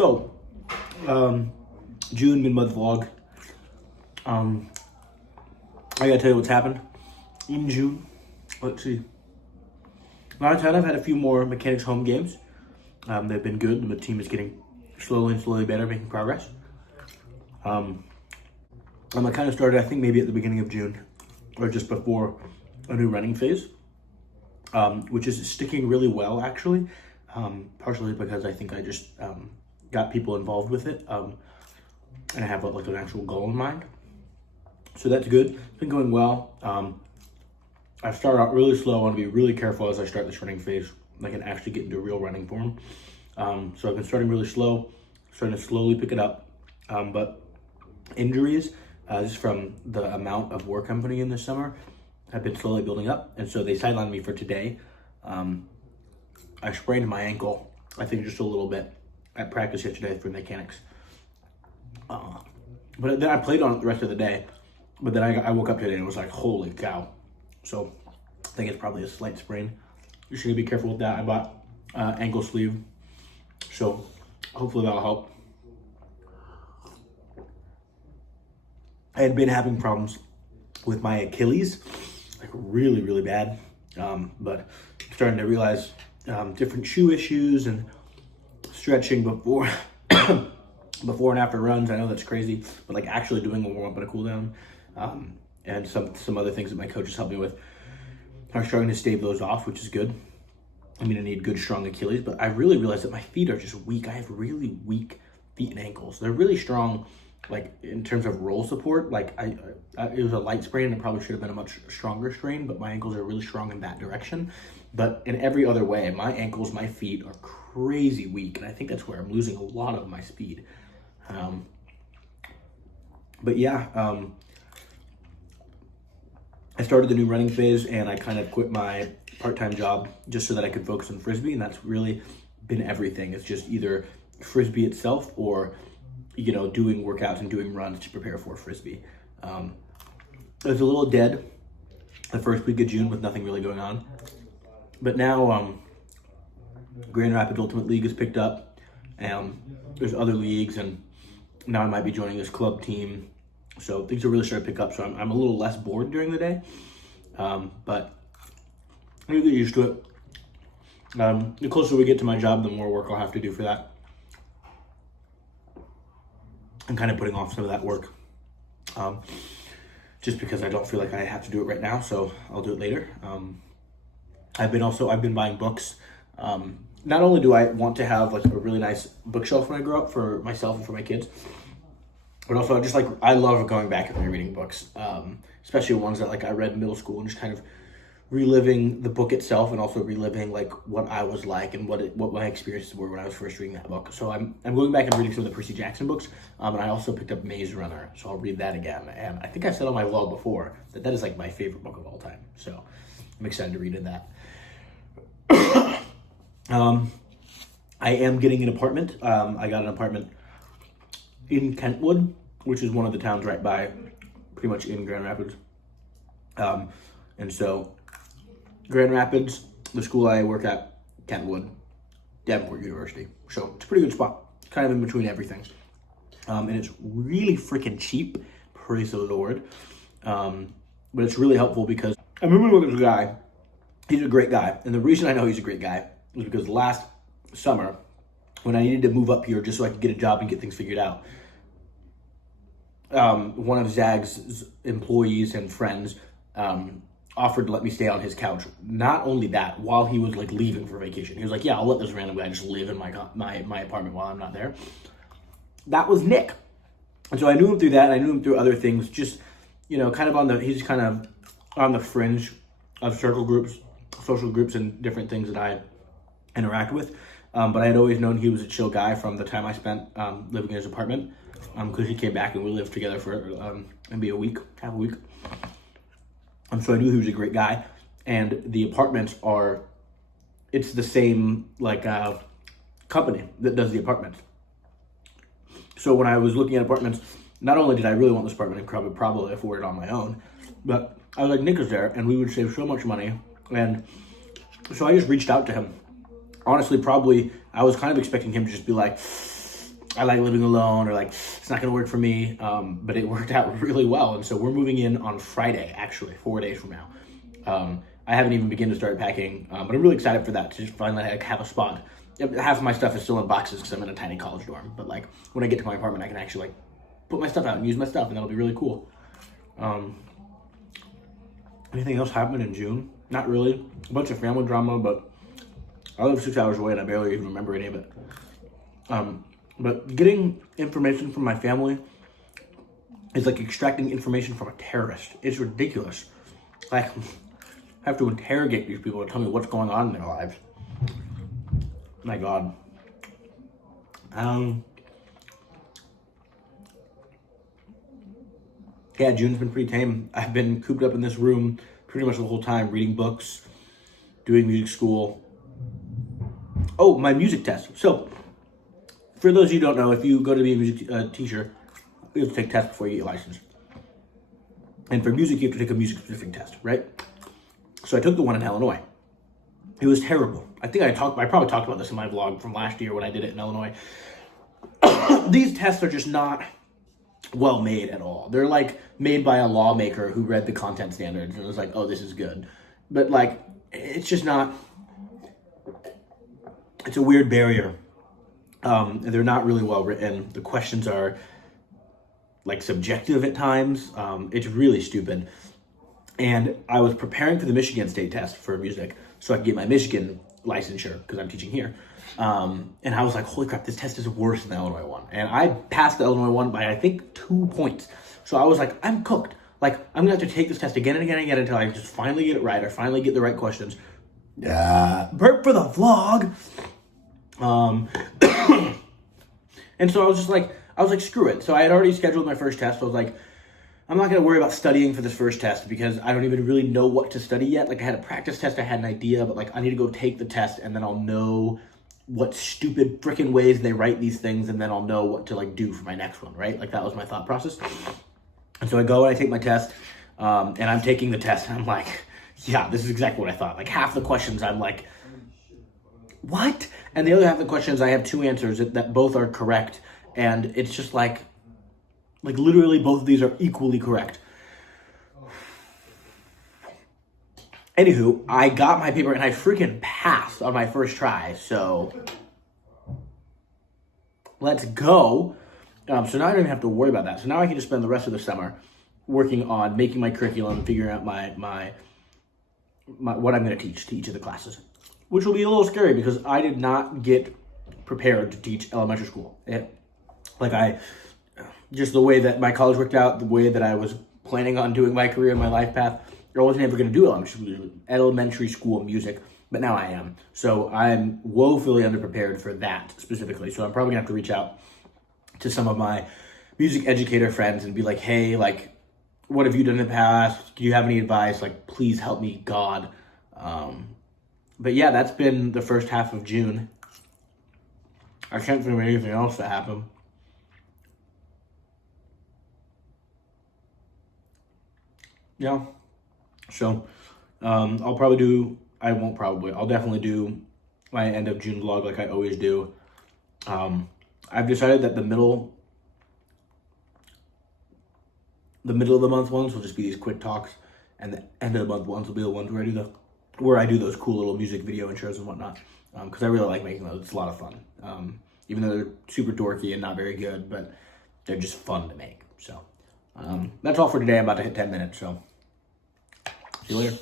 So, June mid-month vlog. I gotta tell you what's happened in June. Let's see. 9 out of 10, I've had a few more Mechanics home games. They've been good. The team is getting slowly better, making progress. I kind of started, I think, maybe at the beginning of June, or just before a new running phase, which is sticking really well, actually. Partially because I think I just got people involved with it, and I have like an actual goal in mind. So that's good. It's been going well. I started out really slow. I want to be really careful as I start this running phase. I can actually get into real running form. So I've been starting really slow, starting to slowly pick it up. But injuries, just from the amount of work I'm putting in this summer, have been slowly building up. And so they sidelined me for today. I sprained my ankle, I think just a little bit, at practice yesterday for Mechanics. But then I played on it the rest of the day. But then I woke up today and was like, holy cow. So I think it's probably a slight sprain. You should be careful with that. I bought ankle sleeve, so hopefully that'll help. I had been having problems with my Achilles, like really bad. But starting to realize different shoe issues and stretching before before and after runs. I know that's crazy, but like actually doing a warm up and a cool down, and some other things that my coaches helped me with are starting to stave those off, which is good. I mean, I need good, strong Achilles, but I really realized that my feet are just weak. I have really weak feet and ankles. They're really strong, like in terms of roll support. Like it was a light sprain, and it probably should have been a much stronger strain, but my ankles are really strong in that direction. But in every other way, my ankles, my feet are crazy weak, and I think that's where I'm losing a lot of my speed. But yeah, I started the new running phase, and I kind of quit my part-time job just so that I could focus on Frisbee, and that's really been everything. It's just either Frisbee itself or, you know, doing workouts and doing runs to prepare for Frisbee. It was a little dead the first week of June with nothing really going on. But now Grand Rapids Ultimate League has picked up, and there's other leagues, and now I might be joining this club team. So things are really starting to pick up. So I'm a little less bored during the day, but I'm gonna get used to it. The closer we get to my job, the more work I'll have to do for that. I'm kind of putting off some of that work, just because I don't feel like I have to do it right now. So I'll do it later. I've been buying books. Not only do I want to have like a really nice bookshelf when I grow up for myself and for my kids, but also I love going back and rereading books, especially ones that like I read in middle school, and just kind of reliving the book itself, and also reliving like what I was like and what my experiences were when I was first reading that book. So I'm going back and reading some of the Percy Jackson books, and I also picked up Maze Runner, so I'll read that again. And I think I said on my vlog before that is like my favorite book of all time. So I'm excited to read in that. I am getting an apartment. I got an apartment in Kentwood, which is one of the towns right by, pretty much in Grand Rapids. And so Grand Rapids, the school I work at, Kentwood, Davenport University. So it's a pretty good spot, kind of in between everything. And it's really freaking cheap, praise the Lord. But it's really helpful because I remember with this guy. He's a great guy. And the reason I know he's a great guy is because last summer, when I needed to move up here just so I could get a job and get things figured out, one of Zag's employees and friends offered to let me stay on his couch. Not only that, while he was like leaving for vacation, he was like, yeah, I'll let this random guy just live in my apartment while I'm not there. That was Nick. And so I knew him through that, and I knew him through other things, just, you know, he's kind of on the fringe of social groups and different things that I interact with. But I had always known he was a chill guy from the time I spent living in his apartment, because he came back and we lived together for maybe half a week. So I knew he was a great guy. And the apartments it's the same like company that does the apartments. So when I was looking at apartments, not only did I really want this apartment and could probably afford it on my own, but I was like, Nick is there, and we would save so much money. And so I just reached out to him. Honestly, probably I was kind of expecting him to just be like, I like living alone, or like it's not gonna work for me. But it worked out really well, and so we're moving in on Friday, actually 4 days from now. I haven't even begun to start packing, but I'm really excited for that, to just finally have a spot. Half of my stuff is still in boxes because I'm in a tiny college dorm, but like when I get to my apartment, I can actually like put my stuff out and use my stuff, and that'll be really cool. Anything else happened in June? Not really. A bunch of family drama, but I live 6 hours away and I barely even remember any of it. But getting information from my family is like extracting information from a terrorist. It's ridiculous. Like, I have to interrogate these people to tell me what's going on in their lives. My God. Yeah, June's been pretty tame. I've been cooped up in this room pretty much the whole time, reading books, doing music school. Oh, my music test. So, for those of you who don't know, if you go to be a music teacher, you have to take tests before you get licensed. And for music, you have to take a music-specific test, right? So I took the one in Illinois. It was terrible. I think I probably talked about this in my vlog from last year when I did it in Illinois. These tests are just not well made at all. They're like made by a lawmaker who read the content standards and was like, oh, this is good. But like, it's just not, it's a weird barrier. They're not really well written. The questions are like subjective at times. It's really stupid. And I was preparing for the Michigan State test for music so I could get my Michigan licensure because I'm teaching here. And I was like, holy crap, this test is worse than the Illinois one. And I passed the Illinois one by, I think, 2 points. So I was like, I'm cooked. Like, I'm going to have to take this test again and again and again until I just finally get it right or finally get the right questions. Burp for the vlog. And so I was like, screw it. So I had already scheduled my first test. So I was like, I'm not going to worry about studying for this first test because I don't even really know what to study yet. Like, I had a practice test, I had an idea, but like, I need to go take the test and then I'll know what stupid freaking ways they write these things, and then I'll know what to like do for my next one, right? Like, that was my thought process. And so I go and I take my test, and I'm taking the test and I'm like, yeah, this is exactly what I thought. Like, half the questions I'm like, what? And the other half of the questions, I have two answers that both are correct. And it's just like literally both of these are equally correct. Anywho, I got my paper and I freaking passed on my first try. So let's go. So now I don't even have to worry about that. So now I can just spend the rest of the summer working on making my curriculum, figuring out my what I'm going to teach to each of the classes, which will be a little scary because I did not get prepared to teach elementary school. Just the way that my college worked out, the way that I was planning on doing my career and my life path, I wasn't ever going to do elementary school music, but now I am. So I'm woefully underprepared for that specifically. So I'm probably going to have to reach out to some of my music educator friends and be like, hey, like, what have you done in the past? Do you have any advice? Like, please help me, God. But yeah, that's been the first half of June. I can't think of anything else that happened. Yeah. So, I'll definitely do my end of June vlog like I always do. I've decided that the middle of the month ones will just be these quick talks, and the end of the month ones will be the ones where I do those cool little music video intros and whatnot. Because I really like making those. It's a lot of fun. Even though they're super dorky and not very good, but they're just fun to make. So, that's all for today. I'm about to hit 10 minutes, so see you later.